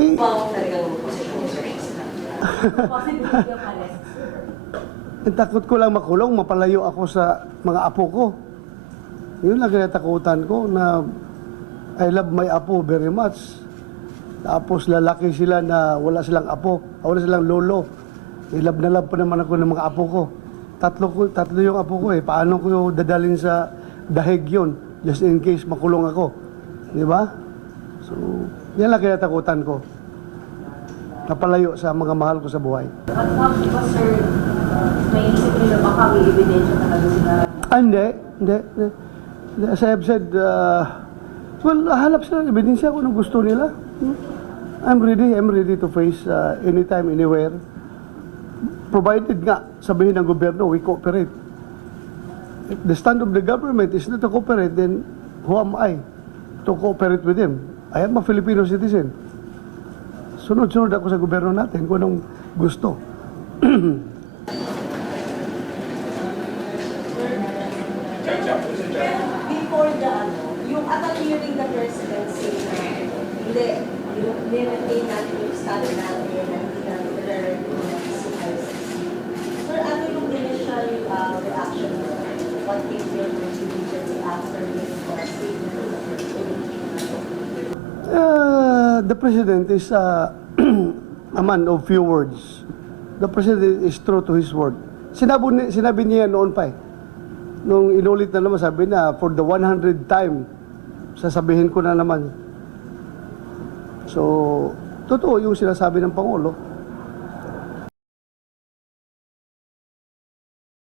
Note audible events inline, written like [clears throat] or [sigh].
Eh, Bawang talagang [laughs] posisyon ni Sir Shasta. Possibility of arrest. Ang takot ko lang makulong, mapalayo ako sa mga apo ko. Yun lang kinatakutan ko na I love my apo very much. Tapos lalaki sila na wala silang apo, wala silang lolo. I love na love pa naman ako ng mga apo ko. Tatlo, ko, tatlo yung apo ko eh. Paano ko dadalhin sa dahig yun? Just in case makulong ako. Di ba? So, yan lang kinatakutan ko. Napalayo sa mga mahal ko sa buhay. At what was sir, may isip nila baka may ebidensya talaga sila. Ah, hindi. Hindi. hindi. As I have said, uh, well, hanap sila ng ebidensya kung anong gusto nila. Hmm? I'm ready. I'm ready to face uh, anytime, anywhere. Provided nga, sabihin ng gobyerno, we cooperate. If the stand of the government is not to cooperate, then who am I to cooperate with them? I am a Filipino citizen. Sunod-sunod ako sa gobyerno natin kung anong gusto. Before the ano, yung at a hearing the na, hindi, yung niretain natin yung stand natin na hindi natin nire-retain yung CICC. Sir, ano yung initial uh, reaction mo? What came to your mind immediately after this uh, statement of the president? Uh, the president is uh, [clears throat] a man of few words. The president is true to his word. Sinabi, ni- sinabi niya noon pa eh. Nung inulit na naman, sabi na, for the 100 time, sasabihin ko na naman. So, totoo yung sinasabi ng Pangulo.